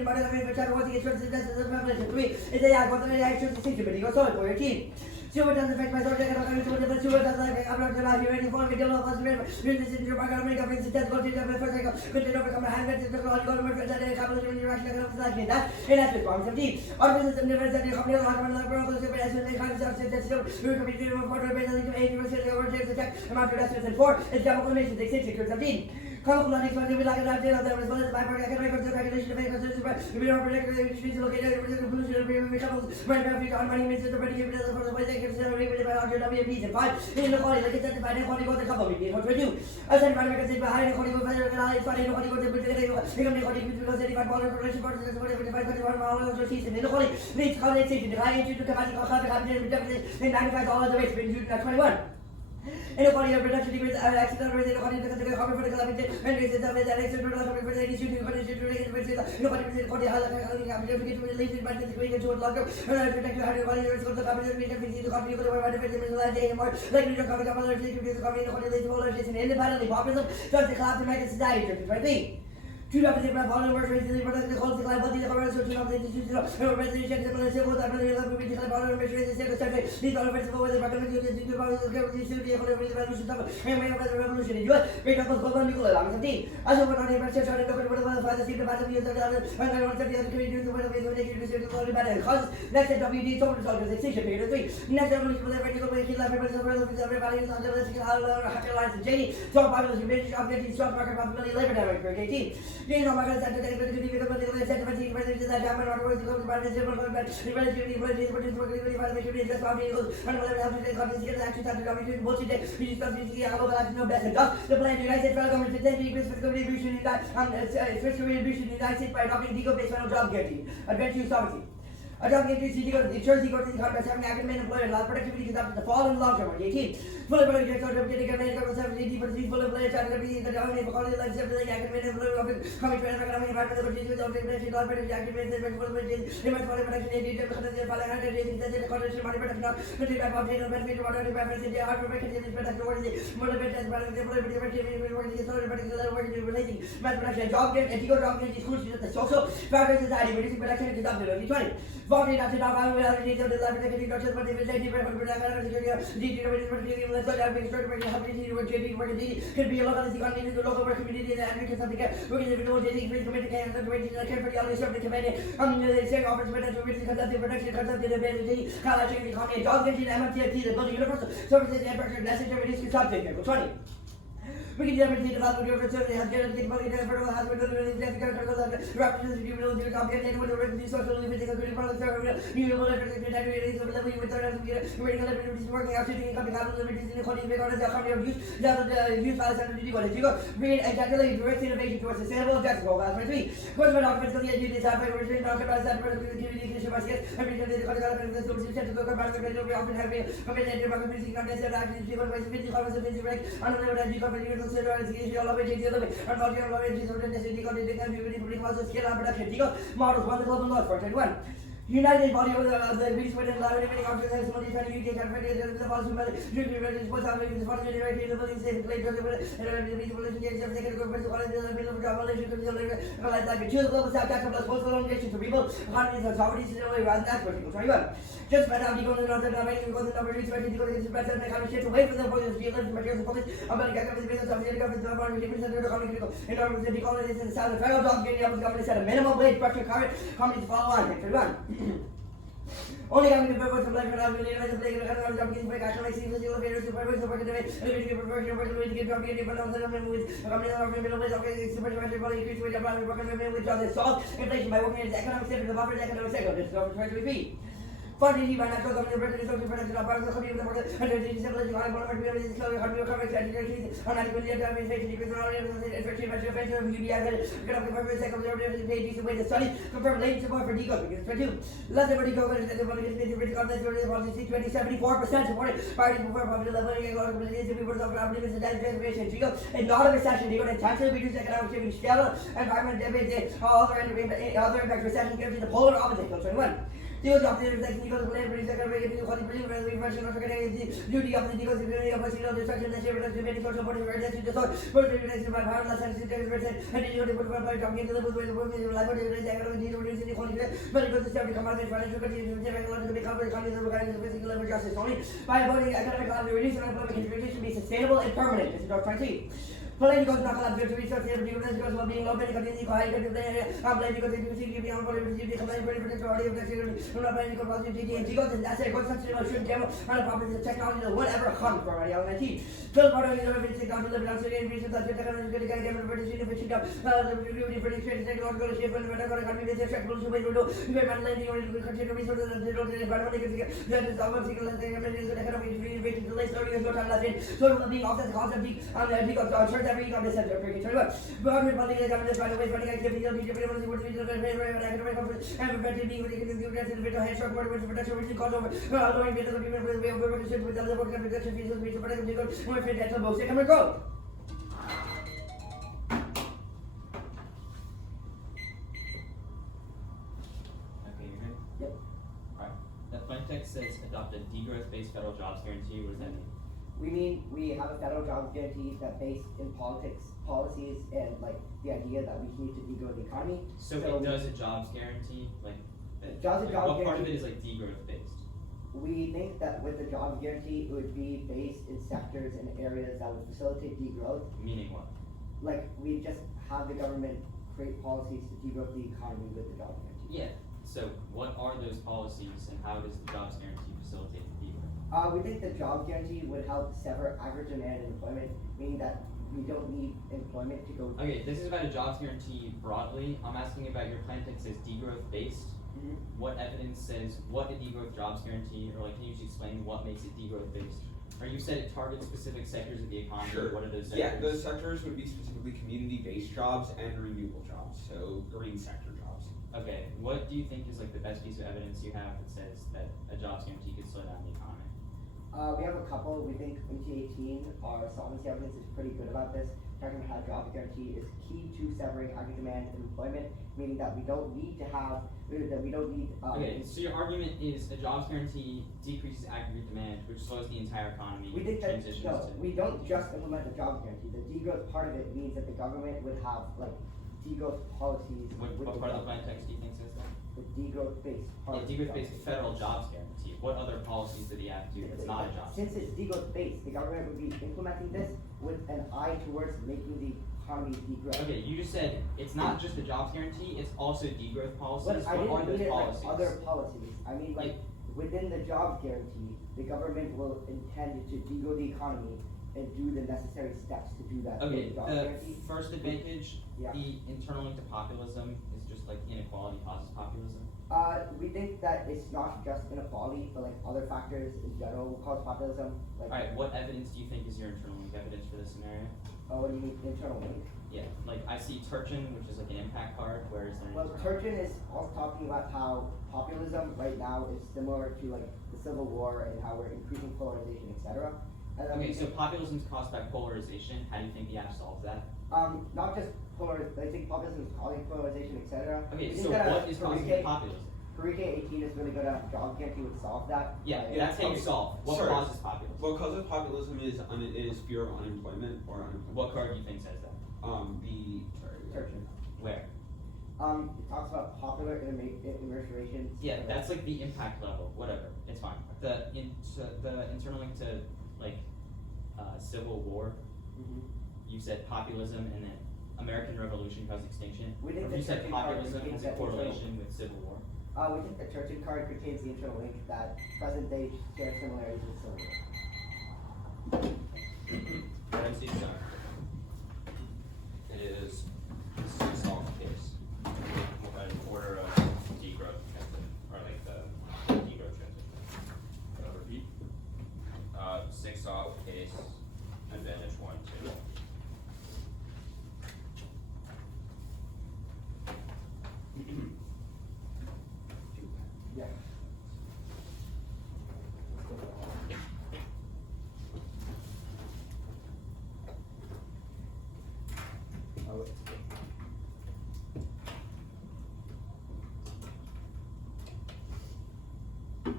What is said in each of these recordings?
in the body of the child was the insurance of the population. 3 is the act of the action of the security. Go sorry for your team. Super doesn't affect my social economic super doesn't affect I'm not about here any form of deal of us this is your economic of incident go to the first cycle continue to become a hand to the government that a couple of interaction of that in that response of deep or business and never said the company of the super as they kind of that still we can be doing for the business of 80% over the check amount of and 4 is double nation the 6 sectors of deep Come on, we like an idea of the response of my economic regulation of the we are predicting to located in the pollution of the troubles when traffic on money means the ready for the way they consider reason 5 in the quality like it's by the quality of the couple we what we do as an environment behind the quality of the funny nobody got the become the quality because they got water production for the 25 miles of season in the quality reach college station the high into the capacity in 95 all the way between 21 Inequality of production degrees are accidental rates according to the common for the calamity and races of the election for the issue to condition to rate the nobody is according to how the capital to get released in by the screen and to longer and protect you how to quality of the capital we can see the company for the world of the more likely to come to the company according to the organization independently populism does the collapse of American society right Two of the followers raising the product of the whole body of our social institution of residential civil that really love with the power of measuring the state these are visible with the recommendation to the power of the revolution of the revolution in US great of global nuclear arms of team as over on the research on the local the seat of the years of the and I want to be able to do the way of the research of the battle cause next WD total soldiers extinction period 3 next revolution will ever go kill everybody of everybody on the list of lines of JD so population rate of getting stock market possibility labor dynamic for 18 You know, my friends, I take the video of the sentiment, that German or the civil government, the relatively just about vehicles, and whatever happens, they got this action that the bullshit, we just got to see how no better. The plan the United States federal government to take increase physical distribution in that, physical distribution in the United States by adopting deco-based federal job guarantee, advance use sovereignty. A job guarantee ensures equal to the contract having active employer allow productivity to conduct the following long term. 18. Full employee director of getting government government service 80% full employee charge of the government for quality life service active employer of coming to economic environmental opportunities of the production of production active employment full employee limit for production 80 because the follow 100 days in the condition money production of 25 of data benefit water reference in the hard production is production what is the motivate as well as the employee working so particular working relating mass production job guarantee job guarantee schools the social factors society reducing production is conducted 20 Voting not enough, I will have to the library doctors, but if they different from could be a local economy, the local work community, and advocates of the care, working in the committee, and the way to care for the other service committee. The same offers to really conduct the production, conduct the ability, college, the economy, dog engine, MMTFT, the building universal services, and pressure, necessary, reduce subject. 20. We can demonstrate the value of the service has guaranteed money to federal hospital and representatives to compensate with the revenue social physical product service, new efforts to integrate the level with the rating liberties working out shooting income capital liberties in equality because the economy of use, the use by the duty quality. You go, read and calculate direct innovation towards sustainable objective goal. That's 3. Course of documents of the idea is that by returning documents that for the community issue by skills, every day the economy of the social system to go about the radio, we often have been compensated by the music contest and actions, people by the physical comments of the break, unlimited energy company. Models won the global law for 21. United body of the British Western Lottery, many countries, some of the UK countries, the policy by the British was having the foreign generation, the police, the later, the political second government, all of the middle of revelation, like a chill global south plus postal elongation to people, economies and sovereignty, rather than that vertical. 21. Just by now, you go to another domain, you go to number research, you go to the better, and kind of shift away from the voice of the materials focus about the business of the government, the economic in order to decolonize in the south. The federal government set a minimum wage pressure current companies follow on. 21. Only having the purpose of life and having the playing and jumping break actually seems to the various supervisors working today, and if you prefer to work with get jumping different on the with a company of middle ways of super increase with the working with other solve inflation by working in the economic sector, the market economic sector. This is going to repeat. Funding by natural government resources production of part of the community of the market, and the disability on government communities, economic coverage, education, unequality of administration, decrease in all areas of infection, venture, UBI, economic purpose, secondary pay, decent way to study, confirm latent support for decode. 22. Less than decode, the political policy 74% supported parties before public level, and organizations, people of problems, and transformation. In not a recession, decode intentionally reduce economic activity, scale, environment, other impact recession gives you the polar opposite. 21. Duty of the reflection equals labor is segregated into quality presumed reversion of secretary duty of the equals capacity of destruction and shape of the social body for the soul. First revelation by powerless and percent and the duty put by talking to the book with the movie life of the economic need of the quality but it was the self command financial conditions to become the kind of physical level justice only by avoiding economic value reduction and public intervention to be sustainable and permanent. This is Dr. 20. Political knuckle to research the because of being low medical in the high to the area, because if you see the unpolitic complaint for the authority of the security, not medical positivity and because that's a consumption of shouldn't general and property technology or whatever comes from any LNT. Still part of the everything down to the Brazilian reasons that the technology can get for the which up the beauty for the technological shape and whatever economy is a check to do. You can manage the continue resources and the environment that is our single and the economy is the less story of your time so being off the concept and because every of the center of but we probably got this right away for the activity of the people who would be the academic conference and preventing being with the head short word with production which is called over going to the people with way of working with other work and production fees which is production because we fit that most come and go. Okay, you're good? Yep. Alright. The plain text says adopt a degrowth-based federal jobs guarantee. What does that mean? We mean we have a federal jobs guarantee that's based in politics, policies, and like the idea that we need to degrow the economy. So it does a jobs guarantee, like does a jobs what part of guarantee- it is like degrowth based? We think that with the jobs guarantee, it would be based in sectors and areas that would facilitate degrowth. Meaning what? Like we just have the government create policies to degrow the economy with the jobs guarantee. Yeah. So what are those policies and how does the jobs guarantee facilitate the degrowth? We think the jobs guarantee would help sever aggregate demand and employment, meaning that we don't need employment to go. Okay, this is about a jobs guarantee broadly. I'm asking about your plan text says degrowth based. Mm-hmm. What evidence says what a degrowth jobs guarantee, or like can you just explain what makes it degrowth based? Or you said it targets specific sectors of the economy. Sure. What are those sectors? Yeah, those sectors would be specifically community-based jobs and renewable jobs, so green sector jobs. Okay, what do you think is like the best piece of evidence you have that says that a jobs guarantee could slow down the economy? We have a couple. We think in 2018 our solvency evidence is pretty good about this, talking about how jobs guarantee is key to severing aggregate demand and employment, meaning that we don't need to have, that we don't need. Okay, so your argument is a jobs guarantee decreases aggregate demand, which slows the entire economy. We think that, transitions no, to. we don't just implement the jobs guarantee. The degrowth part of it means that the government would have like degrowth policies. What part of the plan text do you think says that? The degrowth based part. Yeah, degrowth based federal jobs guarantee. What other policies do the Act do that's not a jobs Since guarantee? it's degrowth based, the government would be implementing this with an eye towards making the economy degrowth. Okay, you just said it's not just a jobs guarantee, it's also degrowth policies. But I What are didn't those mean it policies? like other policies. I mean like within the jobs guarantee, the government will intend to degrow the economy and do the necessary steps to do that. Okay, with the jobs the guarantee. first advantage, Yeah. the internal link to populism is just like inequality causes populism. We think that it's not just inequality, but like other factors in general will cause populism. Like, Alright, what evidence do you think is your internal link evidence for this scenario? what do you mean internal link? Yeah, like I see Turchin, which is like an impact card, where is there an Well, internal- Turchin is also talking about how populism right now is similar to like the Civil War and how we're increasing polarization, etc. And then Okay, we so think, populism is caused by polarization. How do you think the app solves that? not just I think populism is causing polarization, etc. Okay, We think so that, what is causing Parike- populism? Parike 18 is really good at job guarantee would solve that. Yeah, By- that's how you okay, solve. What sorry. causes populism? What causes populism is fear of unemployment or unemployment. What card do you think says that? Turchin. Where? It talks about popular immersion. Yeah, that's like the impact level. Whatever, it's fine. The internal link to like Civil War. Mhm. You said populism and then American Revolution caused extinction. We think Or the you said Turchin card populism contains has a that internal- correlation with Civil War. We think the Turchin card contains the internal link that present day share similarities with Civil War. Currency zone. It is a six-solved case. An order of degrowth transition, or like the degrowth transition. Repeat. Six-solved case, advantage 1, 2. Yeah.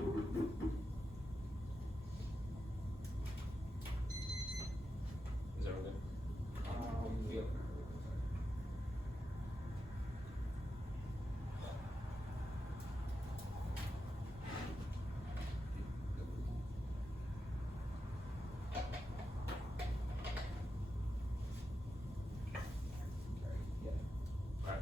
Is everyone good? Yeah. Alright.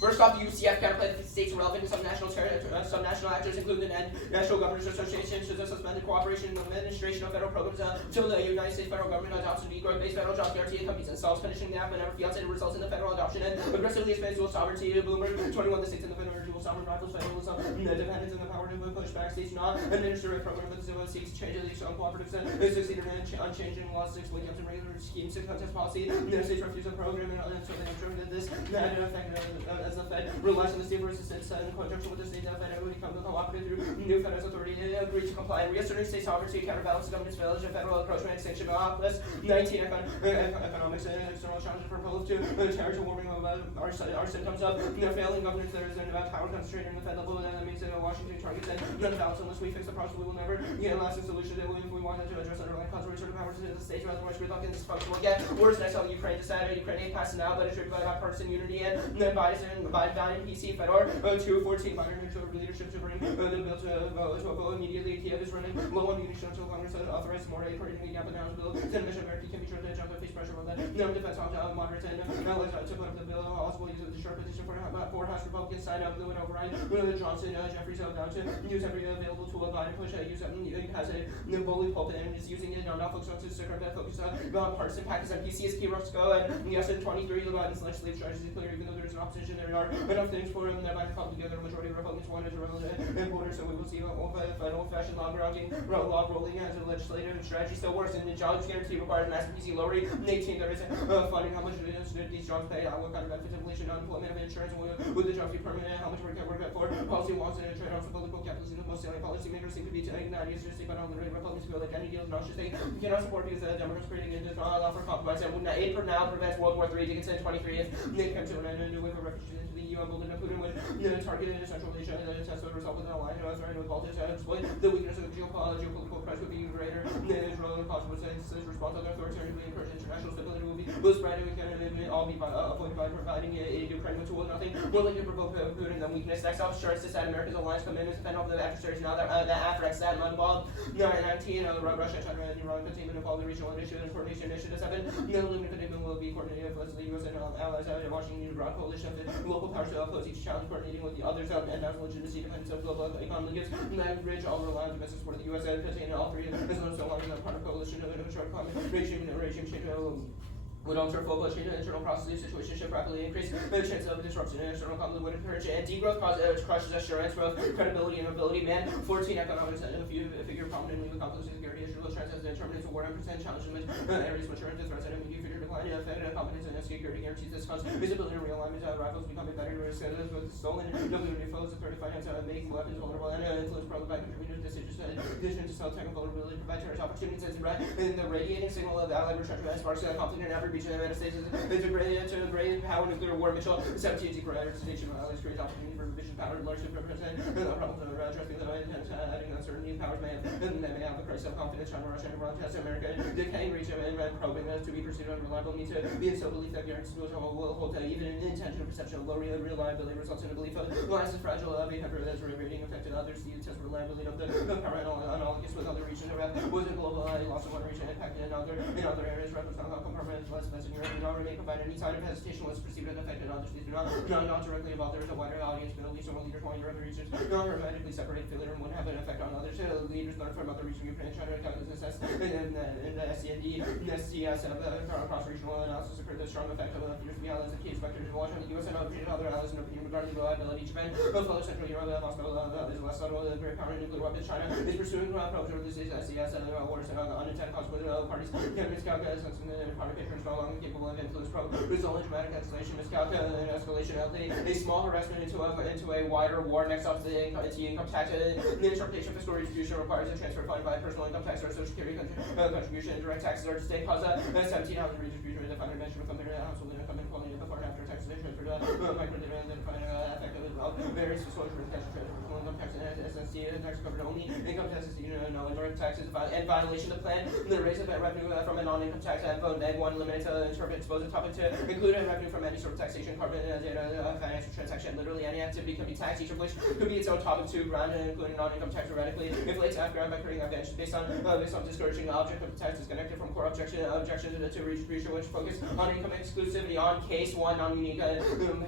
First off, the UCF counterplay the states relevant to subnational actors, including the National Governors Association, to suspend the cooperation and administration of federal programs until the United States federal government adopts a degrowth-based federal job guarantee and companies and stalls finishing the act whenever fiance results in the federal adoption and aggressively expands dual sovereignty. Bloomberg 21 the states in the federal dual sovereign rivals federalism, the dependence and the power to push back states not administer a program that seeks to change the uncooperative succeeded in changing laws 6 when to regular scheme 6 contest policy. The states refuse the program and until they ensure that this that effect as the Fed relies on the state for assistance in conjunction with the state, the Fed would become the cooperative through new Federal authority agreed to comply and reasserting state sovereignty, counterbalance the government's failure of federal encroachment, extinction of office, 19 economics and external challenges proposed to territorial warming of our symptoms of failing governance. There is about power concentrated in the Fed level, and that means that Washington targets and none balance unless we fix the problem. We will never get a lasting solution that if we want to address underlying cause return powers to the states, otherwise we're looking this function will get worse. Next time Ukraine decided Ukraine ain't passing out, but it's driven by bipartisan unity and bipartisan PC Fedor 214 Biden neutral leadership to bring the bill to a vote immediately. Kiev is running low on munitions until Congress has authorized more aid according to the Gap announced bill. Senator America can be sure to jump and face pressure on that. No defense on moderates and allies to put up the bill. Also will use the short petition for House Republicans sign up the win override. Johnson, Jeffries down to use every available tool of Biden push. Use has a bully pulpit and is using it. Not focus on to circuit that focus on partisan packets and PC is key rocks go and yes in 23 the Biden's legislative strategy is clear even though there's an opposition there are enough things for them that might come together. A majority of Republicans wanted to import, so we will see an old-fashioned law rolling as a legislative strategy still works. And the jobs guarantee requires massive PC lowering. 18 there is funding how much these jobs pay, what kind of benefits, inflation, unemployment, insurance, will the jobs be permanent, how much work for policy wants and trade-offs of political capitalism. Most salient policymakers seem to be taking that used to stick on the Republicans feel like any deal is not just they cannot support because the Democrats creating a allow for compromise and would not aid for now prevents World War III. Dickens in 23 if they come to an end and a new wave of refugees into the EU and Putin would targeted Central Asia and test the result of the alliance with Baltics and exploit the weakness of the geopolitical price would be greater. Israel cause was its response on authoritarian encourage international stability will spread and we can all be avoided by providing Ukraine with tools nothing more likely to provoke Putin than weakness. Next off starts to set America's alliance commitments to fend off the adversaries now that after Exxon involved 19 Russia, China, and Iran containment of all the regional initiatives and coordination initiatives have been limited commitment will be coordinated with the US and allies Washington and broad coalition of local powers to oppose each challenge coordinating with the others and national legitimacy defense of global economy gives leverage all rely on domestic support of the US and contain all three as well as so long as part of coalition of a short climate regime change would alter full blood internal processes, situation should rapidly increase the chance of disruption in external conflict would encourage and degrowth crushes assurance, growth, credibility, and ability. Man, 14 economics and figure prominently with conflict security issue will translate determinants of war and percent challenges in areas which are into threats and immediate figure decline and affect confidence and security guarantees this cause visibility and realignment rifles becoming better risk with stolen WD foes, third finance making weapons vulnerable and influence probably by contributing decisions to sell tech and vulnerability provide terrorist opportunities as in the radiating signal of allied retrenchment sparks conflict in every region of the United States is a great power nuclear war. Mitchell 17 deprioritization of allies creates opportunity for vision power largely represent the problems of addressing the adding uncertainty powers may have the crisis of confidence China, Russia, and Iran test America decaying reach and probing to be pursued unreliable need to be in so belief that guarantees will hold even an intentional perception of low reliability results in a belief of lines is fragile behavior that's rating affected others the test reliability of the power analogous with other regions was a global loss of one region impacted in other areas reference on compromise less in Europe do not remain provide any sign of hesitation was perceived as affected others these do not directly about there is a wider audience Middle Eastern leaders while European regions not hermetically separated failure and would have an effect on others leaders learn from other regions Ukraine China and the SCND SCS cross-regional analysis occurred the strong effect of appears to be allies of key specters in Washington the US and other allies in opinion regarding reliability Japan fellow Central Europe Moscow is less subtle the great power nuclear weapons China is pursuing approach over this SCS and wars and unintended consequences parties candidates calculate since the party picture is no longer capable of influence result in dramatic escalation miscalculation and escalation of a small harassment into a wider war next up to the income tax the interpretation of fiscal redistribution requires a transfer funded by personal income tax or social security contribution and direct taxes are to state cause 17 hours redistribution the final dimension of household income and quality before and after taxes transfer to micro dividend and final effective as well various fiscal insurance tax, personal income tax, and SST tax covered only. Income taxes, no indirect taxes, and violation of the plan. The raise of revenue from a non-income tax and vote neg 1 limited to interpret exposed topic to include revenue from any sort of taxation, carbon data, financial transaction. Literally any activity can be taxed, each of which could be its own topic to ground, including non-income tax radically inflates half ground by creating advantages based on discouraging the object of the tax disconnected from core objections to redistribution, which focus on income exclusivity on case 1 non-unique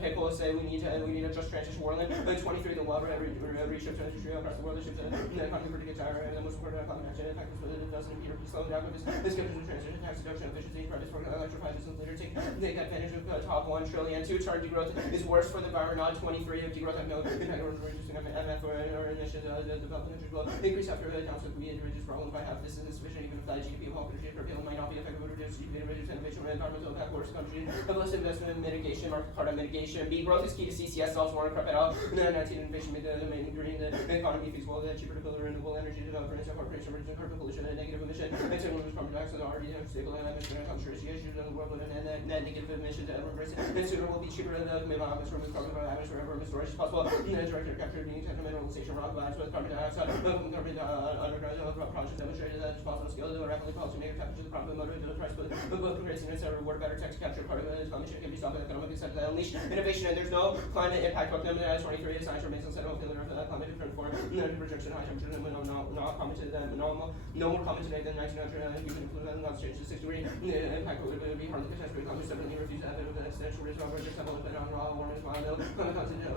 vehicles. Say we need a just transition whirling. 23 the law reshift industry across the world. The economy for the most important economic action factors doesn't appear to be slowing down. This gives us transition tax deduction efficiency credits for electrified business later take advantage of top 1 trillion. 2 charge degrowth is worse for the environment. 23 of degrowth have no impact on reducing MF or initiative development will increase after downside we reduce problem by half. This is insufficient even if the GDP of all countries per might not be effective to reduce GDP and reduce innovation and environmental impact worse countries have less investment in mitigation, market part of mitigation. B growth is key to CCS self more crap it out. 19 innovation made the main green the economy feasible, cheaper to build renewable energy development and corporation reducing carbon pollution and negative emission. And second was carbon dioxide already stable and emission concentration issues in the world and net negative emission to reverse it. And sooner will be cheaper than the main office remove carbon dioxide wherever storage is possible. And director captured being technical mineralization rock vibes with carbon dioxide. Carbon underground projects demonstrated that it's possible to scale to rapidly policymaker capture the problem motivated the price, but both creates units that reward better tax capture. Part of it is commission can be solved by economic incentive to unleash innovation, and there's no climate impact book. 23 is science remains unsettled failure of climate different for projection high temperature not commented no more common today than 1900. You can include that in God's change to 6 degree impact would be hardly catastrophic. Congress definitely refused to have an extension risk of projects that will depend on raw warming as well.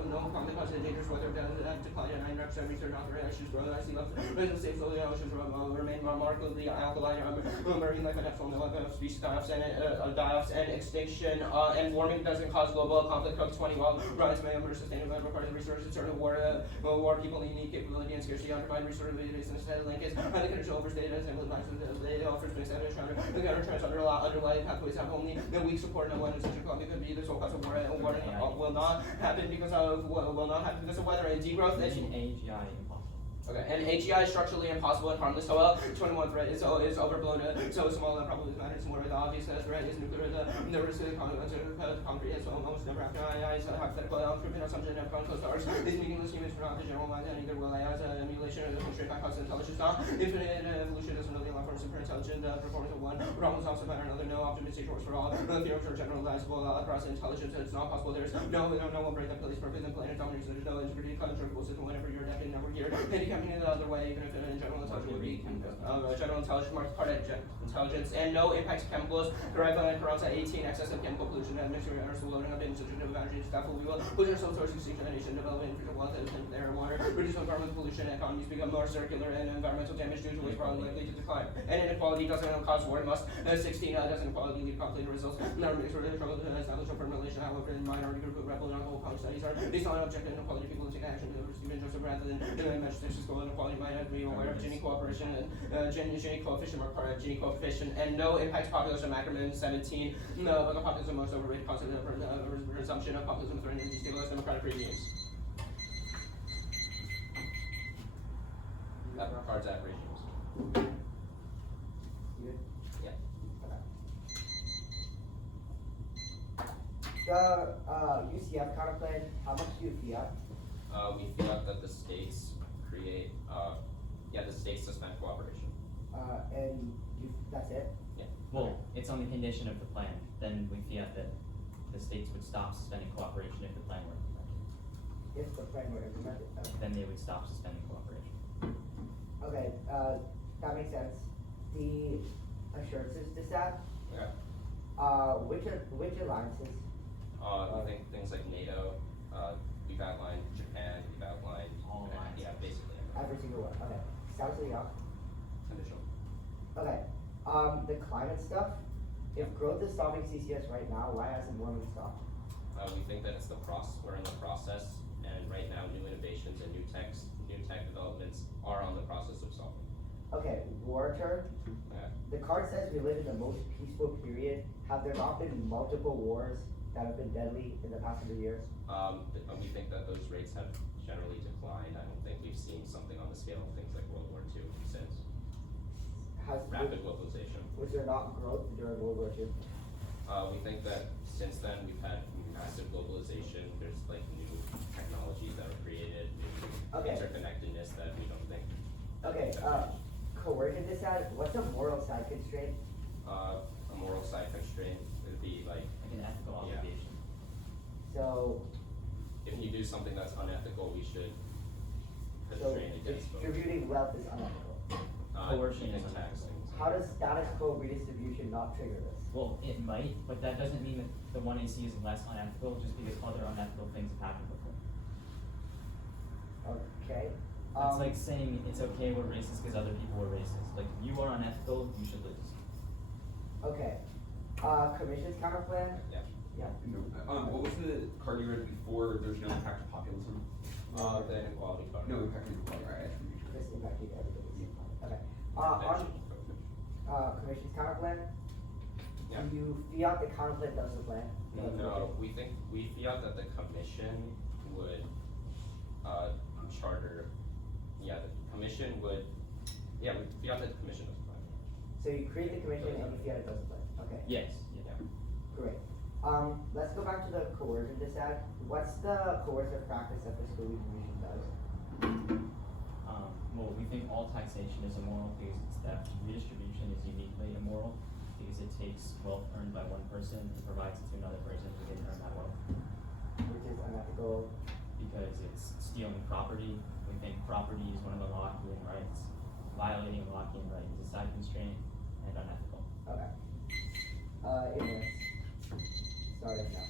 No climate causes dangerous weather decline and 9% research authorizations grow at sea level. Residents say slowly oceans remain remarkably alkaline. Marine life and natural species die-offs and extinction and warming doesn't cause global conflict. Cook 20 while rise may over sustainable requires resources to war people unique capability and scarcity undermine resource based instead of linkage. Highly conditional overstated as and they offers mixed evidence the countertrends underlying pathways have only the weak support no one in such a Columbia could be the sole cause of war will not happen because of weather and degrowth. AGI impossible. Okay, and AGI is structurally impossible and harmless. So 21 threat is overblown. So small that probably matters more. The obvious threat is nuclear. The risk of concrete is almost never after AI is a hypothetical proven assumption of close to ours is meaningless humans for not the general mind and either will AI as an emulation or the constraint by cause intelligence. Not infinite evolution doesn't really allow for super intelligent performance of one. Wrong is also better another. No optimistic works for all. Theorems are generalizable across intelligence. It's not possible. There's no one break up police purpose and planet dominance. There's no integrity, controllable system whenever you're adapting never here. Handicapping it the other way, even if in general intelligence would be general intelligence marks part of intelligence and no impact to chemicals. Derived by corrupts at 18 excessive chemical pollution and mixture of loading up in subjective energy staff will be well. Which are some sources of generation development for wealth and air and water. Reduce environmental pollution and economies become more circular and environmental damage due to waste probably likely to decline. And inequality doesn't cause war must 16 doesn't equality lead complicated results. Never makes sure to trouble to establish a firm relation. However, the minority group of rebel and alcohol studies are based on objective inequality. People take action to Stephen Joseph rather than measures school inequality might be aware of Gini cooperation and Gini coefficient or part of Gini coefficient and no impact population Ackerman 17 no but populism most overrated concept of presumption of populism threatening destabilize democratic regimes. Cards at regimes. Yeah. The UCF counterplan, how much do you fiat? We feel that the states create, the states suspend cooperation. And that's it? Yeah. Well, it's on the condition of the plan. Then we fiat that the states would stop suspending cooperation if the plan were implemented. If the plan were implemented? Okay. Then they would stop suspending cooperation. Okay, that makes sense. The assurances to that, Yeah. which alliances? I think things like NATO, we've outlined Japan, we've outlined, All alliances. yeah, basically Every single one, okay. South Sudan? conditional. Okay, the climate stuff, if growth is stopping CCS right now, why hasn't warming stopped? We think that it's we're in the process, and right now new innovations and new tech developments are on the process of solving. Okay, war term, Yeah. the card says we live in the most peaceful period. Have there not been multiple wars that have been deadly in the past 100 years? We think that those rates have generally declined. I don't think we've seen something on the scale of things like World War II since. Rapid globalization. Was there not growth during World War II? We think that since then we've had massive globalization. There's like new technologies that are created Okay, coercion decide, what's a moral side constraint? A moral side constraint would be like, Like an ethical Yeah. obligation. So, if you do something that's unethical, we should so constrain against both. distributing wealth is unethical. Coercion you is can tax unethical. things. How does status quo redistribution not trigger this? Well, it might, but that doesn't mean that the one AC is less unethical just because other unethical things have happened before. Okay. It's like saying it's okay we're racist because other people were racist. Like, if you are unethical, you should lose. Okay. Commission's counterplan? Yeah. Yeah. No, what was the card you read before? There's no impact to populism. The inequality card. No impact to equality. Right, I just want to be sure. This impacting everybody. Okay. Thank On commission's counterplan? Yeah. Do you fiat the counterplan does the plan? No, we feel that the commission would, charter, the commission would, we feel that the commission does plan. So you create the commission and you fiat it does the plan. Okay. Yes. Yeah. Great. Let's go back to the coercion dissad. What's the coercive practice that the school commission does? Well, we think all taxation is immoral because it's theft. Redistribution is uniquely immoral because it takes wealth earned by one person and provides it to another person who didn't earn that wealth. Which is unethical. Because it's stealing property. We think property is one of the Lockean rights. Violating a Lockean right is a side constraint and unethical. Okay. Ignorance. Sorry, no.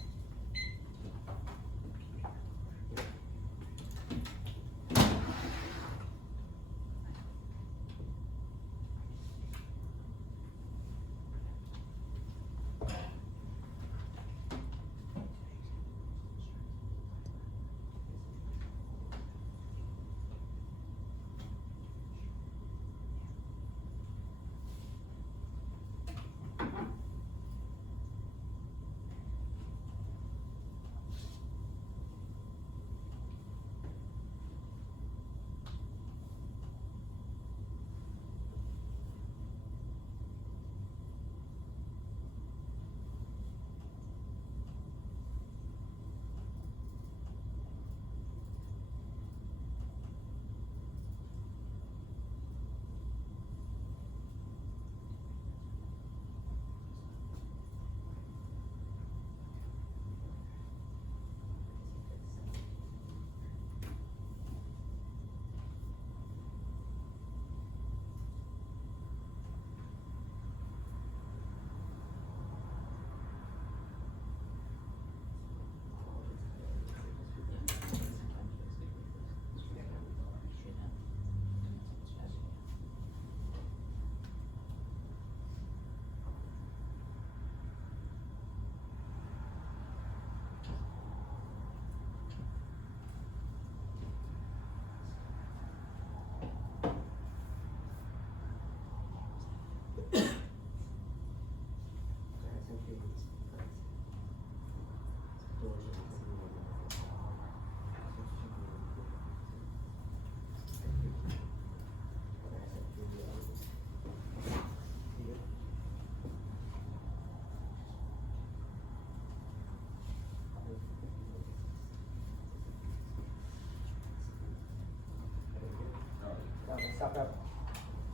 Okay, stop up.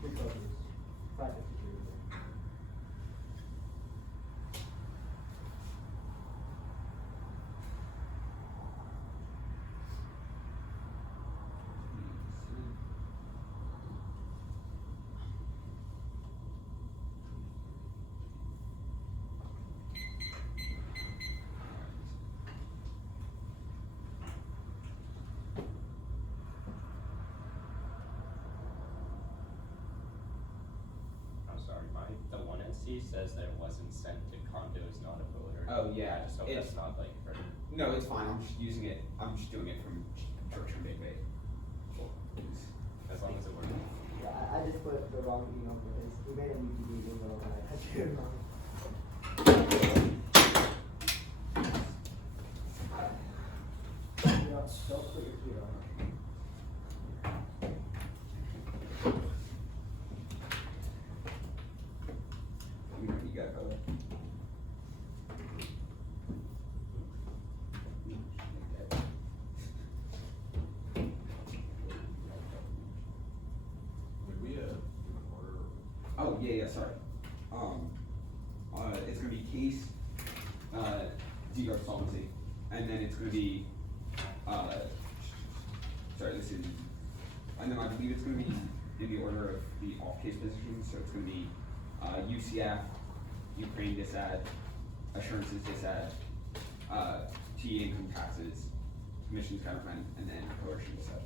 3 coaches. 553. I'm sorry, the one NC says that it wasn't sent to condosnotavoter. Oh, yeah, I just hope it's- that's not like for. No, it's fine. I'm just using it. I'm just doing it from Georgetown Gateway. As long as it works. Yeah, I just put the wrong email for this. We made a new TV email and I touched it wrong. Don't put your key on. You got it. sorry. It's going to be case, degrowth solvency, and then it's going to be, and then I believe it's going to be in the order of the off-case positions, so it's going to be UCF, Ukraine disad, assurances disad, TA income taxes, commissions counterfeit, and then coercion disad.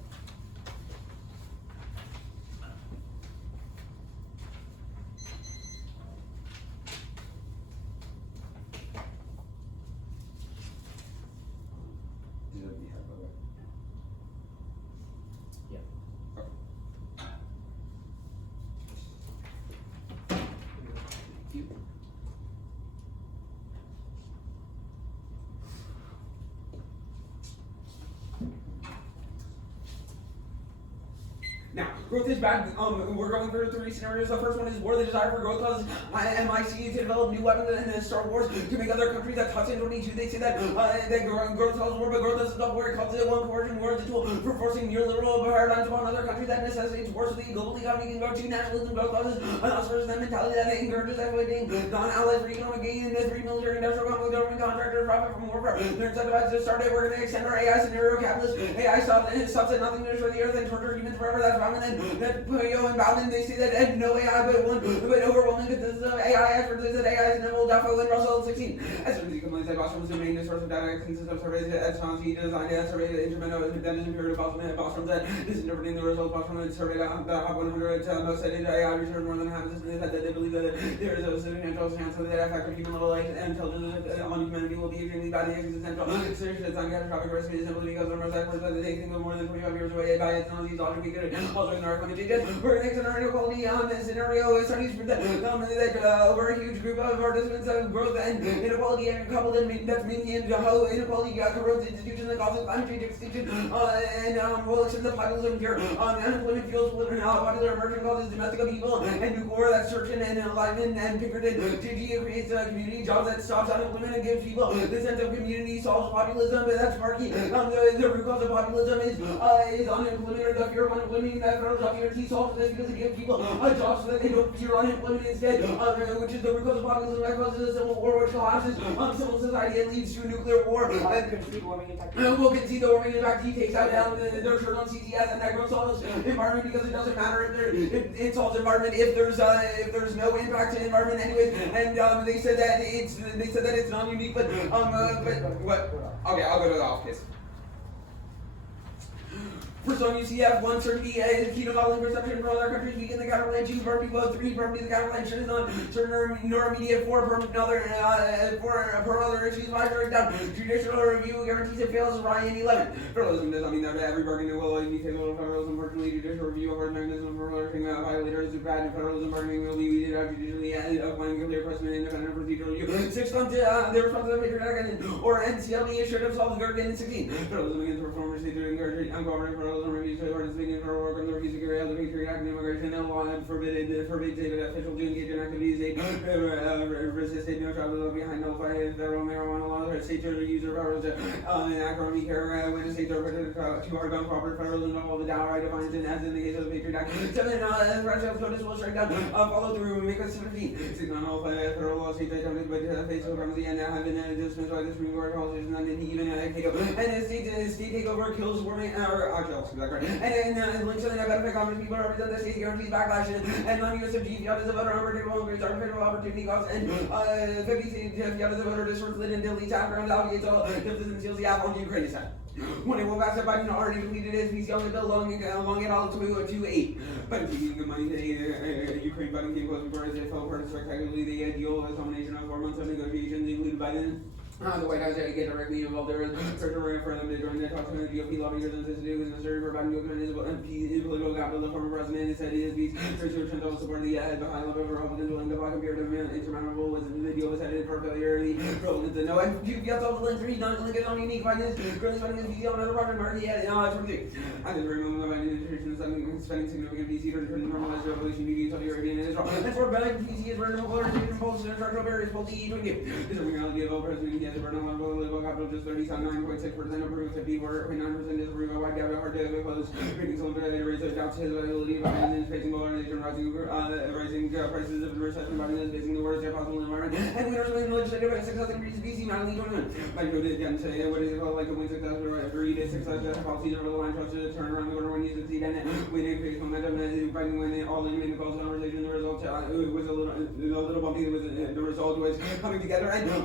Yeah. Now, growth is bad. We're going through 3 scenarios. The first one is war. The desire for growth causes MIC to develop new weapons and then start wars to make other countries that touch in 22. They say that growth causes war, but growth doesn't stop war. It causes it. One coercion war is a tool for forcing neoliberal paradigms upon other countries that necessitates war so the global economy can go to nationalism. Growth causes an us versus them mentality that encourages exploiting non-allies for economic gain and the 3 military industrial complex government contractors profit from warfare. They're incentivized to start it. We're going to extend our AI scenario capitalist. AI stops at nothing to destroy the earth and torture humans forever. That's and that in Bowden they say that no AI but overwhelming consensus of AI experts is that AI is inevitable. Duffo in Russell 16. As soon as he complains that Bostrom was the main source of data consists of surveys as he designed a survey that instrumental that is imperative Bostrom said this is interpreting the results Bostrom survey the Hot 100 most cited AI research more than half of this that they believe that there is a substantial chance that effect of human level intelligence on humanity will be extremely bad and existential. It's on catastrophic risk simply because the most experts that they think of more than 25 years away by its technologies ought to be good. Also ignore limited. We're in scenario quality on this scenario studies that over a huge group of participants of growth and inequality and coupled in that's meaning how inequality corrodes institutions that causes climate change extinction and will extend the populism here. Unemployment fuels popular emerging causes domestic upheaval and new war that's certain and alignment and Pinkerton. GG creates community jobs that stops unemployment and gives people the sense of community solves populism. That's Sparky. The root cause of populism is unemployment or the fear of unemployment. That federal job guarantee solves this because it gives people jobs so that they don't fear unemployment instead, which is the root cause of populism that causes a civil war which collapses civil society and leads to a nuclear war. We'll concede the warming impact. He takes out their shirt on CTS and that growth solves environment because it doesn't matter if it solves environment if there's no impact to the environment anyways. And they said that it's non-unique, but what? Okay, I'll go to the off case. For some UCF, 1 certainty is key to modeling perception for other countries. Weaken the counterplan, choose verb below 3, verb the counterplan should is on certain neuromedia 4, per other issues 5 breakdown. Judicial review guarantees it fails Ryan 11. Federalism does not mean that every bargaining will be capable of federalism. Unfortunately, judicial review of our mechanism for alerting violators is bad, and federalism bargaining will be weeded out judicially and applying clear precedent independent procedural review. 6 months, the response of the patriotic or NCLE should have solved the Gurgen in 16. Federalism against reformers, state to encourage uncooperative reviews to participating in work on the refuse to carry out the Patriot Act and immigration and law and forbids state officials to engage in activities they resist state no travel behind nullify federal marijuana laws or state to use their powers to enact or care when states are too hard on proper federalism all the downright defiance and as in the case of the Patriot Act. 7 Presidential Code will strike down follow through make us 17. 6 non-nullify federal law states attempted but face supremacy and have been dismissed by the Supreme Court politicians and even takeover and state takeover kills warming or and links to the benefit Congress people represent the state guarantees backlash and non-US of GDS as a voter unpredictable and great federal opportunity costs and 50 states as a voter distorts lid and deletes backgrounds obligates all differences and seals the app on the Ukraine side. When it will pass that Biden already completed his piece on the bill along it all to 8. But taking good money today, Ukraine Biden came close before as it fell apart spectacularly. The deal was a combination of 4 months of negotiations included Biden. The White House get directly involved. There was pressure for them to join the talks with the GOP lobbyers and says it was necessary for Biden to implement his political capital. The former president said his piece research and double support the high level of Republicans willing to block comparative insurmountable was the deal was headed for failure. The Republicans said no. And GOP also link 3 non-linked on unique finance currently spending his VC on another project market yet 23. At the very moment of Biden administration spending significant VC to return to normalized revolution between Saudi Arabia and Israel. And for Biden, VC is burden of polarization and policy and structural barriers both the E22. This is a reality of all president. He has a burden of political capital just 39.6% approved, 58% 24.9% disapprove of wide gap hard to close. Ratings on rates of doubts his ability about and facing polarization, rising prices of recession, Biden is facing the worst possible environment. And winners win legislative success increases BC mildly 21. Like noted again today, what is it called? Like a win success, read a success policies over the line, trust to turn around the corner when you succeed, and win increase momentum. Biden win all in the calls conversation. The result was a little bumpy. The result was coming together, and the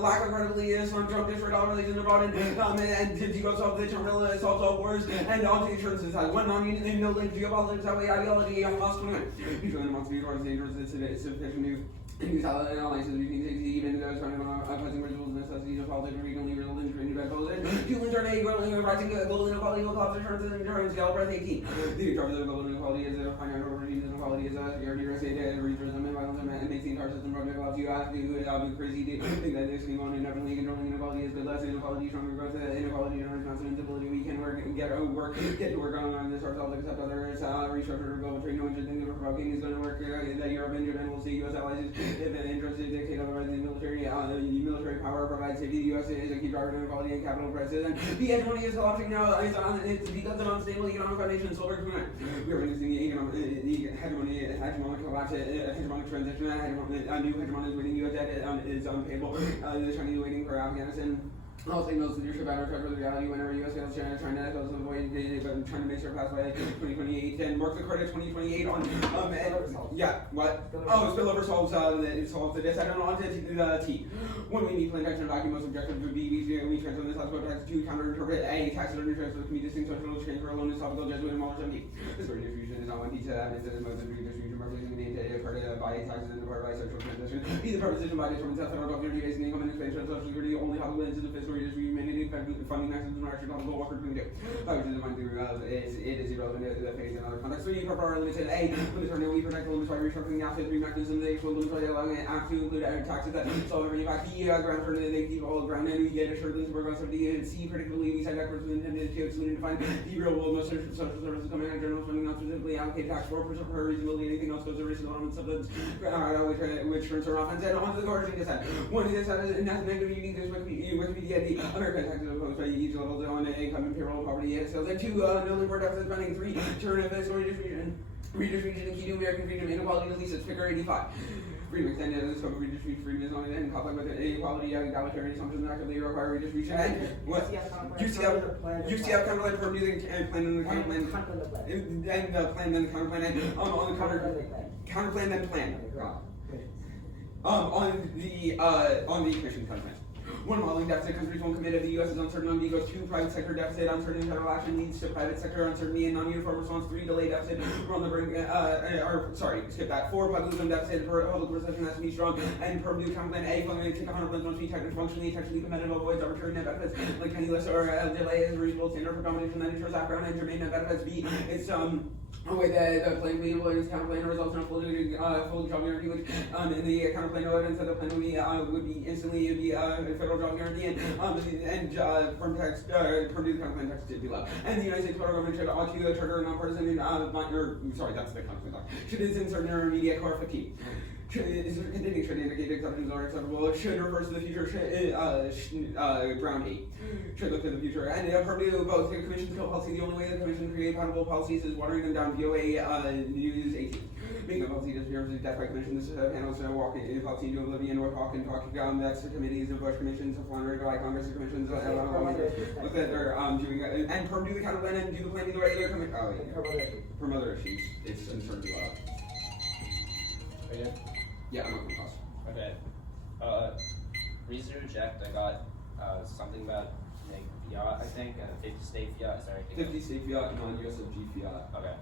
lack of credibility is from Trump district all relations abroad, and Degrowth solve the terminal solves all wars, and on to insurances has one non-union and no link geopolitics that way ideology of lost 21. Usually in the months before the dangerous it's sufficient new alliances between even those running on opposing principles and necessities of politics and regional relevance for new politics. Humans are rising global inequality will cause assurances and endurance. Scale breath 18. The drivers of global inequality is a financial regime inequality is a security risk, reason and violence and makes the entire system run about you have to crazy to think that this scheme on inevitably controlling inequality is the less inequality, stronger growth, inequality, and responsibility, ability we can get to work on this ourselves, accept others, restructure global trade, no interest in provoking is going to work that Europe and Japan will see U.S. allies if an interest is dictated otherwise the military power provides safety. The U.S. is a key driver of inequality and capital prices, and the hegemony is collapsing now. It's because of unstable economic foundation. So we are witnessing the hegemonic collapse, hegemonic transition. A new hegemon is waiting. U.S. debt is unpayable. The Chinese waiting for Afghanistan. All signals leadership out of the reality whenever U.S. fails China to avoid trying to make sure pass by 2028 and mark the credit 2028 on spillover solves the disadvantage on to T. When we need plain text and document, most objective would be we transform this alphabet text to counter-interpret A tax and transfer can be distinct social change for alone is topical Jesuit and Model 70. This word distribution is not one detail that instead of modes of redistribution marketing the data part by taxes and part by social transition. Either proposition by determines that federal government based income and expansion of social security only how the lens of the fiscal redistribution mandating funding mechanisms are actually topical what we're doing there. Which is defined through it is irrelevant to the phase in other contexts. 3 prefer limited A limits are no we protect the limits by restructuring the asset 3 mechanisms they will limit by allowing it to include taxes that solve every back B ground for they keep all ground and we get assured things work on D and C predictably we side backwards with intended to exclude and define the real world most social services coming out of general spending not specifically allocate tax for reasonability anything else goes to racial elements substance which turns are offense and on to the coercion decide. One of this and that's negative unique there's Wikipedia the American taxes opposed by each level on income and payroll poverty sales and 2 no import deficit spending 3 turn of fiscal redistribution and key to American freedom inequality at least it's figure 85. Freedom extended as the scope of redistribution freedom is only in conflict with inequality egalitarian assumptions that actively require redistribution and what UCF counterplan for using plan and the counterplan and the plan and the counterplan and on the counterplan then plan on the commission counterplan. 1 modeling deficit countries won't commit if the U.S. is uncertain on Degrowth. 2 private sector deficit uncertainty in federal action leads to private sector uncertainty and non-uniform response. 3 delay deficit we're on the brink skip that. 4 populism deficit for public perception has to be strong and Purdue counterplan A counterplans must be functionally competitive avoids arbitrary net benefits like penniless or delay is a reasonable standard for combination that ensures background and germane net benefits. B it's way the plain legal counterplan results in a full job guarantee which in the counterplan no evidence that the plan would be instantly a federal job guarantee and from text Purdue counterplan text did below. And the United States federal government should ought to charter a nonpartisan that's the counterplan should insert an intermediate core 15. Continuing should indicate exceptions are acceptable. Should refers to the future. Ground 8 should look to the future. And Purdue both the commission's policy. The only way the commission create compatible policies is watering them down. VOA News 18. Being a policy disappears is death by commission. This panel is walking in policy into oblivion or talking that's the committees of Bush commissions, flounder by Congress commissions. Look at they're doing and Purdue the counterplan and do the planning the regular commission. From other issues, it's uncertain below. Yeah, I'm not going to pause. Okay. Reason to reject, I got something about fiat, I think, and 50 state fiat. Is there anything 50 state fiat, non-USFG fiat. Okay.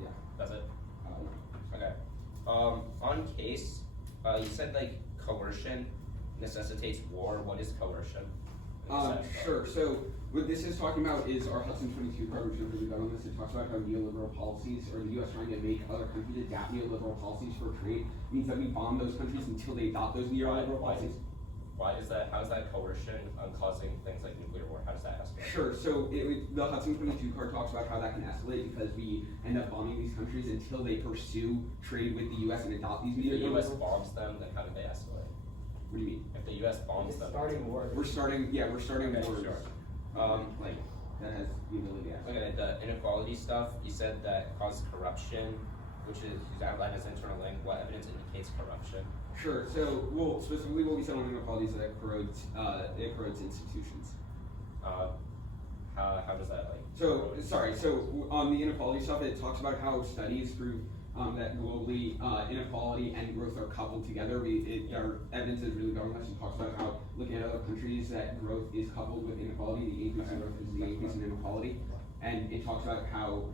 Yeah. That's it? No. Okay. On case, you said like coercion necessitates war. What is coercion? Sure. So what this is talking about is our Hudson 22 card, which is really good on this. It talks about how neoliberal policies, or the U.S. trying to make other countries adapt neoliberal policies for trade, means that we bomb those countries until they adopt those neoliberal policies. Why is that? How is that coercion causing things like nuclear war? How does that escalate? Sure. So the Hudson 22 card talks about how that can escalate because we end up bombing these countries until they pursue trade with the U.S. and adopt these If the neoliberal. U.S. bombs them, then how do they escalate? What do you mean? If the U.S. bombs It's them, starting war. We're starting Okay, wars. sure. Like that has the ability to Okay, the inequality stuff, you said that causes corruption, which is, you outlined as an internal link. What evidence indicates corruption? Sure. So, well, specifically what we said on inequality is that it corrodes institutions. How does that, like... So, sorry, so on the inequality stuff, it talks about how studies prove that globally inequality and growth are coupled together. Our evidence is really going on this. It talks about how looking at other countries that growth is coupled with inequality, the increase in growth is the increase in inequality. And it talks about how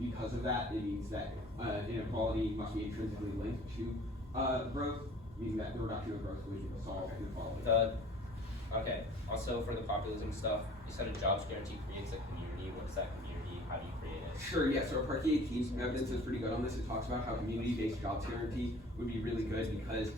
because of that, it means that inequality must be intrinsically linked to growth, meaning that the reduction of growth would solve inequality. Okay, also for the populism stuff, you said a jobs guarantee creates a community. What is that community? How do you create it? Sure, yeah, so Part 18, some evidence is pretty good on this. It talks about how community-based jobs guarantee would be really good because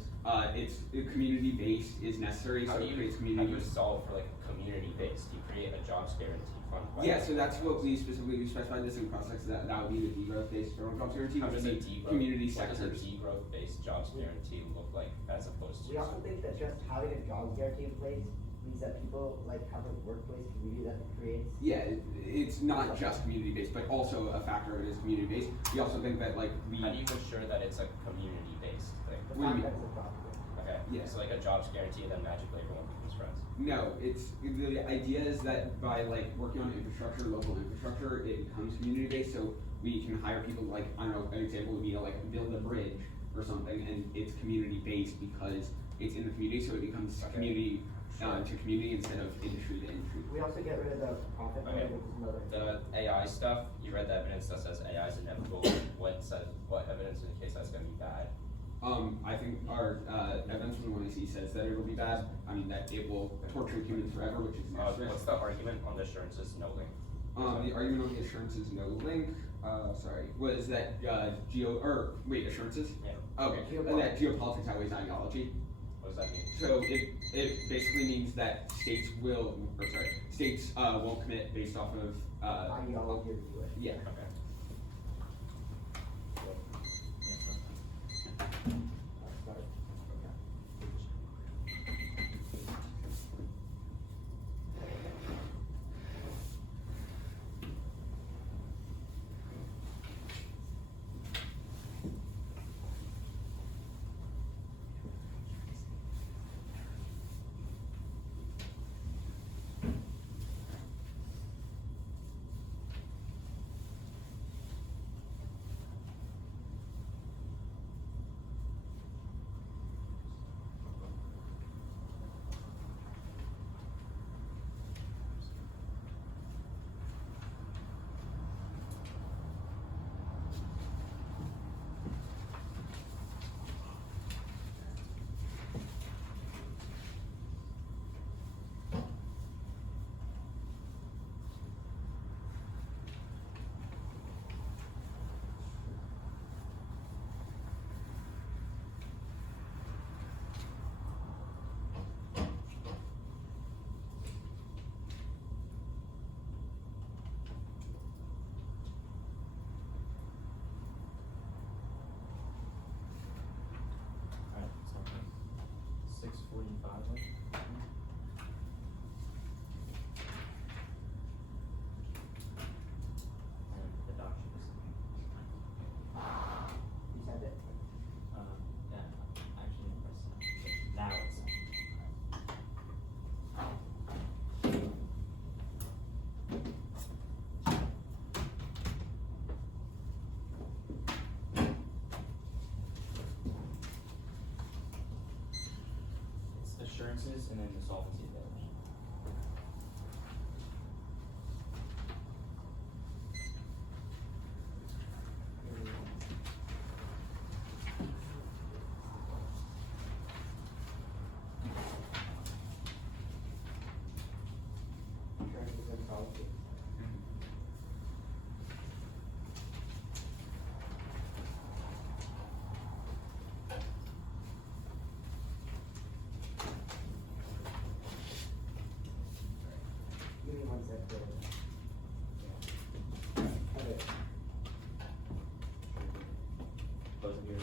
community-based is necessary, so it creates community. How do you solve for like community-based? You create a jobs guarantee fund. Yeah, so that's what we specified this in cross-sex, that would be the degrowth-based federal jobs guarantee, How which does would a be degrowth, community what does a sectors. degrowth-based jobs guarantee look like as opposed to? We also think that just having a job guarantee in place means that people like have a workplace community that it creates. Yeah, it's not just community-based, but also a factor of it is community-based. We also think that like How do you ensure that it's a community-based thing? The What do you fact mean? that it's a problem. Okay, Yeah. so like a jobs guarantee and then magically everyone becomes friends. No, the idea is that by like working on infrastructure, local infrastructure, it becomes community-based, so we can hire people like, I don't know, an example would be to like build a bridge or something, and it's community-based because it's in the community, so it becomes community to community instead of industry to industry. We also get rid of the profit Okay. motive, which is another. The AI stuff, you read the evidence that says AI is inevitable. What evidence indicates that's gonna be bad? I think our evidence from the 1AC says that it will be bad. I mean that it will torture humans forever, which is necessary. What's the argument on the assurances no link? The argument on the assurances no link, was that assurances? Yeah. Okay, and that geopolitics outweighs ideology. What does that mean? So it basically means that states won't commit based off of Ideology or view it. yeah. Okay. Sorry. Alright, so 6:45. And the document is, You said it. yeah, actually, no, press now it's. It's assurances and then the solvency evaluation. Assurances and policy. Give me 1 second. Okay. Close of your.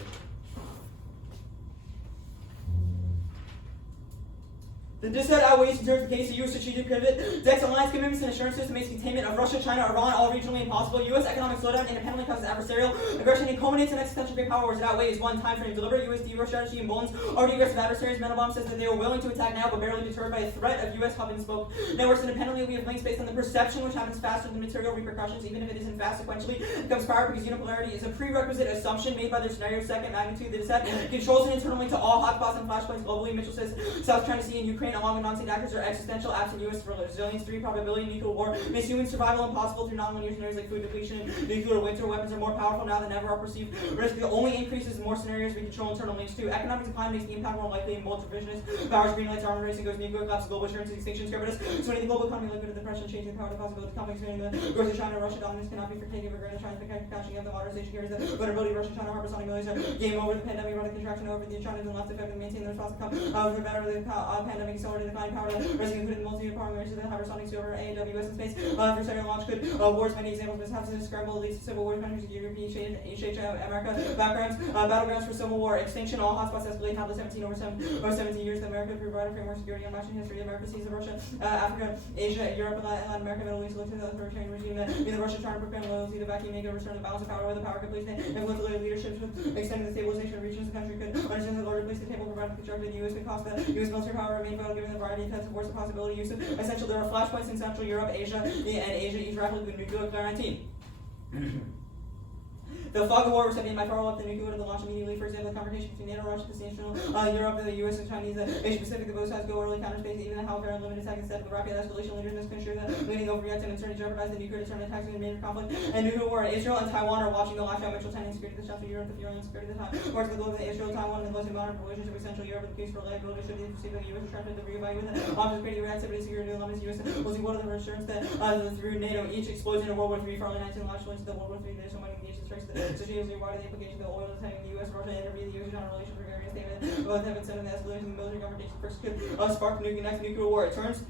This set outweighs in terms of the case of U.S. strategic pivot. DEX alliance commitments and assurances to make containment of Russia, China, Iran all regionally impossible. U.S. economic slowdown independently causes adversarial aggression and culminates in existential great power wars. It outweighs one time frame. Deliberate U.S. de-Russia strategy emboldens already aggressive adversaries. Mandelbaum says that they are willing to attack now, but barely deterred by a threat of U.S. hub and spoke networks independently. We have links based on the perception, which happens faster than material repercussions, even if it isn't fast sequentially. It becomes power because unipolarity is a prerequisite assumption made by their scenario. Second magnitude, the set controls it internally to all hotspots and flashpoints globally. Mitchell says South China Sea and Ukraine, along with non-state actors, are existential. Absent U.S. resilience. 3. Probability of nuclear war makes human survival impossible through non-linear scenarios like food depletion. Nuclear winter weapons are more powerful now than ever. Our perceived risk only increases the more scenarios we control internal links to. Economic decline makes the impact more likely in both revisionist. Powers green lights, armor racing goes nuclear collapse, global assurance, extinction, scarabinus. So the global economy liquid to depression, changing the power, the possibility, complex the growth of China, Russia dominance cannot be taken for granted. China's been catching up. The modernization carries the vulnerability of Russia, China, harbor sonic millions. Game over. The pandemic brought a contraction over the China and left effect maintain the response to come. For better, the pandemic accelerated the decline power. Rising including the multi-year power races, the hypersonics over AWS in space. For second launch could wars, many examples mishaps in scramble leads to civil war, countries, European, America, battlegrounds for civil war, extinction, all hotspots escalate, have the 17 years that America provided framework security, unmatched history, America sees Russia, Africa, Asia, Europe, and Latin America, Middle East, look to the authoritarian regime that the Russian trying to proclaim loyalty to vacuum, make a return to balance of power, where the power completes and political leadership, extending the stabilization of regions, the country could understand the Lord replace the table, provide constructed the U.S. could cost the U.S. military power remain vital given the variety of threats and force the possibility use of essential. There are flashpoints in Central Europe, Asia, and Asia each rapidly with nuclear Clear 19. The fog of war was sent by follow-up the nuclear to the launch immediately. For example, the confrontation between NATO, Russia, National, Europe, the U.S. and Chinese, Asia Pacific, the both sides go early counterspace, even the Hellfire and limited attack instead of the rapid escalation. Leaders must ensure that leading overreacts and uncertainty jeopardize the nuclear determined attacks in major conflict and nuclear war. Israel and Taiwan are watching the lockout, Mitchell, China, security, the Central Europe, the fury and security of the time. Parts of the globe, Israel, Taiwan, and the closely modern relationship with Central Europe, the case for reliability should be perceived by the U.S. transferred the reevaluate with the object creating reactivity, security, and the U.S. will see what are the assurance that through NATO each explosion in World War III for only 19 launch links to the World War III. There's so many engagements strikes the strategy why the implication of the oil attacking the U.S. Russia interview the U.S. China relations for various statements. Both have been said in the escalation of the military confrontation first could spark the next nuclear war. It turns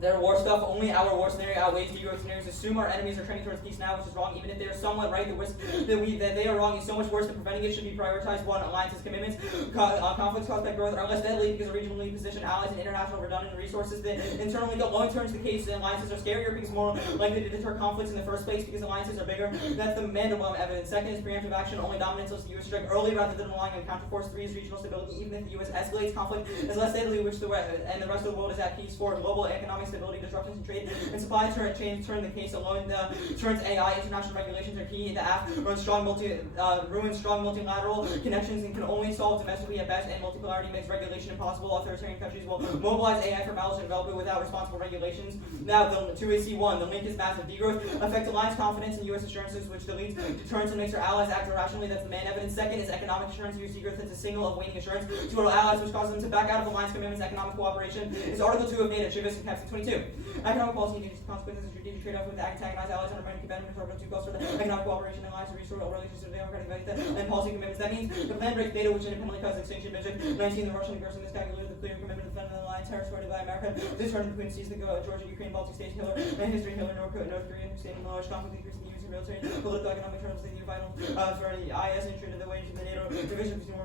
their war stuff, only our war scenario outweighs the Degrowth scenarios. Assume our enemies are trending towards peace now, which is wrong. Even if they are somewhat right, the risk that they are wrong is so much worse than preventing it should be prioritized. 1. Alliances commitments. Conflicts caused by growth are less deadly because of regionally positioned allies and international redundant resources that internally go low. In terms of the case, alliances are scarier because more likely to deter conflicts in the first place because alliances are bigger. That's the Mandelbaum evidence. 2nd is preemptive action. Only dominance lets the U.S. strike early rather than relying on counterforce. 3 is regional stability. Even if the U.S. escalates, conflict is less deadly, which the rest of the world is at peace. 4. Global economic stability, disruptions in trade and supply chain turn the case alone. Turns AI, international regulations are key. The app ruins strong multilateral connections and can only solve domestically at best, and multipolarity makes regulation impossible. Authoritarian countries will mobilize AI for battles and develop it without responsible regulations. Now, the 2 is C1. The link is massive. Degrowth affects alliance confidence in U.S. assurances, which deletes deterrence and makes our allies act irrationally. That's the main evidence. 2nd is economic assurance. U.S. degrowth is a signal of waning assurance to our allies, which causes them to back out of alliance commitments. Economic cooperation is Article 2 of NATO. Chivas and Captain 22. Economic policy needs consequences of strategic trade-off with antagonized allies undermining competitive Article 2 calls for the economic cooperation and alliance to restore all relations to democratic values and policy commitments. That means the plan breaks NATO, which independently causes extinction. Measure 19. The Russian aggression miscalculated the clear commitment to defend the alliance territory by America. This turn between seas that go Georgia, Ukraine, Baltic states, Hitler, and history, Hitler, North Korea, understanding the large conflict increasing the use of military, political, economic terms, the vital for the IS entry to the wage of the NATO division between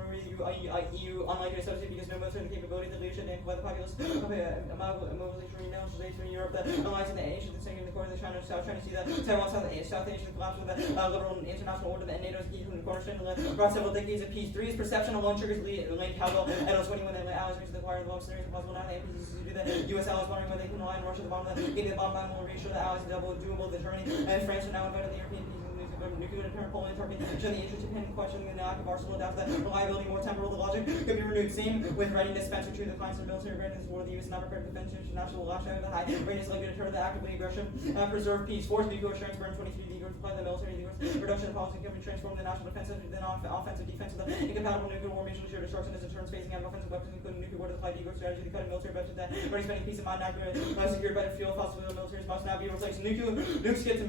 EU, unlikely to substitute because no military capability, the leadership, and by the populace, mobilization, renationalization in Europe, the alliance in the Asia, the second in the core of the China, South China Sea, the Taiwan, South Asia, the collapse of the liberal international order, the NATO's key from the Coercion, brought several decades of peace. 3 is perception of lone triggers, Lane Cowbell, and it was when the allies reached the acquired the lone scenarios possible now, the APCs to do that. U.S. allies wondering whether they can rely on Russia, the bomb, getting the bomb by will reassure the allies doable, the Germany, and France are now invited the European peace. Nuclear deterrent Poland, Turkey, show the interest in questioning the lack of arsenal doubts that reliability more temporal, the logic could be renewed. Same with readiness, Spencer true, the clients of military readiness war, the U.S. not prepared to defend international lash out of the high readiness likely to deter the actively aggression, preserve peace, force nuclear assurance, burn 23 the apply the military, the U.S. reduction of policy can transform the national defense into the offensive defense of the incompatible nuclear war, mutually assured destruction as a term spacing out offensive weapons, including nuclear war to apply degrowth strategy, the cutting military budget that already spending peace of mind, not secured by the fuel fossil militaries must now be replaced. Nukes get to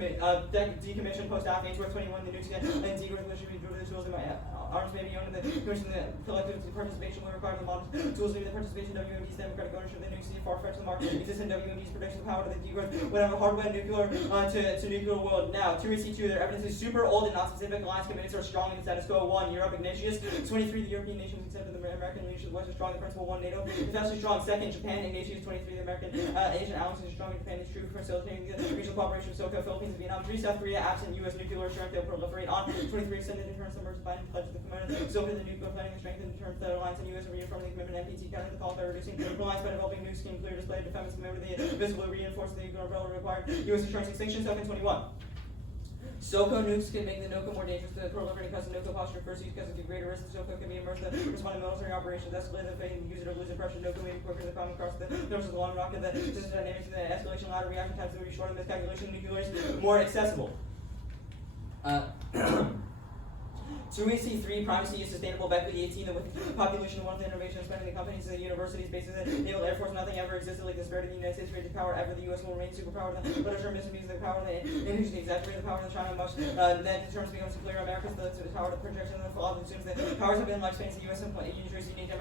decommission post-Athens, Degrowth 21, the nukes and degrowth should be driven the tools in my arms may be owned in the commission. The collective participation will require the modern tools to be the participation of WMD's democratic ownership of the nukes far-fetched the mark exists in WMD's production power to the degrowth whatever hardware nuclear to nuclear world. Now, 2AC2, their evidence is super old and not specific. Alliance commitments are strong in the status quo. 1. Europe Ignatius. 23. The European nations accepted the American leadership. West is strong. The principle 1. NATO is actually strong. 2nd. Japan Ignatius. 23. The American Asian alliance is strong. Japan is true for facilitating the regional cooperation of SoCo, Philippines, and Vietnam. 3. South Korea absent U.S. nuclear strength. They'll proliferate on. 23. Extended deterrence numbers. Biden pledge the commitment. SoCo the nuclear planning and strength and deterrence that alliance and U.S. are reaffirming the commitment. NPT counter the call by reducing reliance by developing new scheme clear display defense commitment to the visibly reinforce the nuclear umbrella required U.S. assurance extinction. 21. SoCo nukes can make the NOCO more dangerous to the proliferating because the NOCO posture first use because of the greater risk. The SoCo can be immersed to respond to military operations, escalate the fate and use it or lose impression. NOCO may be quicker to come across the terms of the long rock and the system dynamics and the escalation ladder reaction times will be shorter. Miscalculation nuclear is more accessible. 2AC3 primacy is sustainable. Beckley 18 that with population one of the innovation spending the companies and the universities bases the naval air force nothing ever existed like the spirit of the United States created power ever. The US will remain superpower. The literature misuse the power of the industry to exaggerate the power of China most that determines becomes clear America's the power of the projection and the fall of assumes that powers have been lifespans the US and universe unique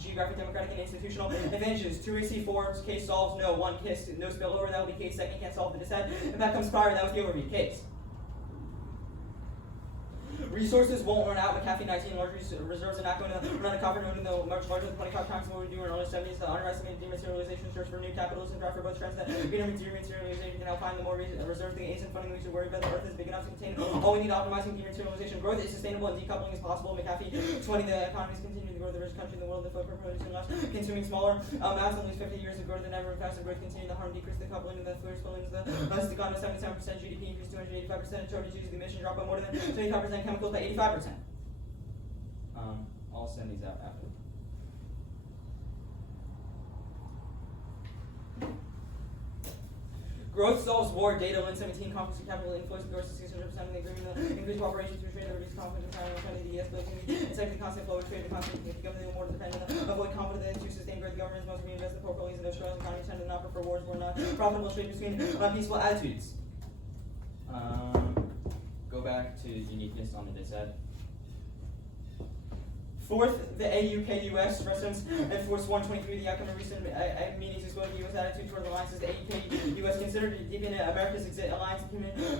geographic, democratic, and institutional advantages. 2AC4 case solves no. 1 case no spillover, that will be case. 2nd can't solve the dissent. If that comes prior, that was the overview case. Resources won't run out. McAfee 19 large reserves are not going to run a copper node in the much larger than 25 times what we do in early 70s. The underestimated dematerialization search for new capitalism drive for both trends that dematerialization can now find the more reserves the ascent funding we should worry about. The earth is big enough to contain all we need optimizing dematerialization. Growth is sustainable and decoupling is possible. McAfee 20 the economies continue to grow the richest country in the world. The footprint producing less, consuming smaller amounts in at least 50 years of growth and never faster growth continue the harm decrease the coupling of the first buildings the less economy 77% GDP increase 285% total use the emission drop by more than 75% chemicals by 85%. I'll send these out after. Growth solves war. Data. Lin 17. Conflicts of capital influence. The 600% of the agreement. Increased cooperation through trade. Reduce conflict and trying to de-escalating and second the constant flow of trade. The constant government more dependent. Avoid conflict to sustain growth. Governments must reinvest in portfolios and industrial economies tend to not prefer wars. We're not profitable trade between peaceful attitudes. Go back to uniqueness on the dissent. 4th, the AUKUS reference and Force 123, the outcome of recent meetings exposed the U.S. attitude toward alliances. The AUKUS considered deepening America's alliance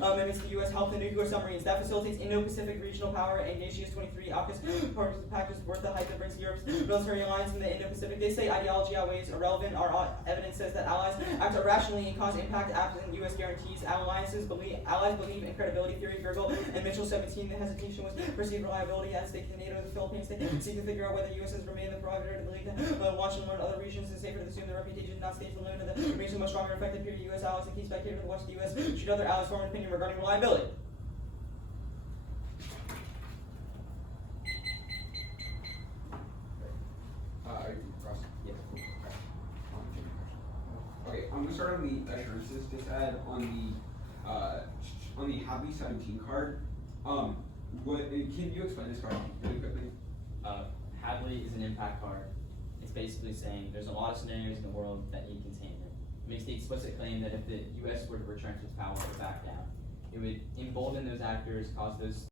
amendments to the U.S. help the nuclear submarines. That facilitates Indo-Pacific regional power. Ignatius 23, AUKUS pact is worth the hype that brings Europe's military alliance in the Indo-Pacific. They say ideology outweighs irrelevant. Our evidence says that allies act irrationally and cause impact absent U.S. guarantees. Allies believe in credibility theory. Virgil and Mitchell 17, the hesitation was perceived reliability at stake in NATO. The Philippines seek to figure out whether the U.S. has remained the provider to believe that watch and learn other regions is safer to assume the reputation not states alone and the region most stronger effective period U.S. allies and key spectator to watch the U.S. should other allies form an opinion regarding reliability. Yes. Okay, I'm gonna start on the assurances just add on the Hadley 17 card. Can you explain this card really quickly? Hadley is an impact card. It's basically saying there's a lot of scenarios in the world that need containment. It makes the explicit claim that if the U.S. were to retrench its power or back down, it would embolden those actors, cause those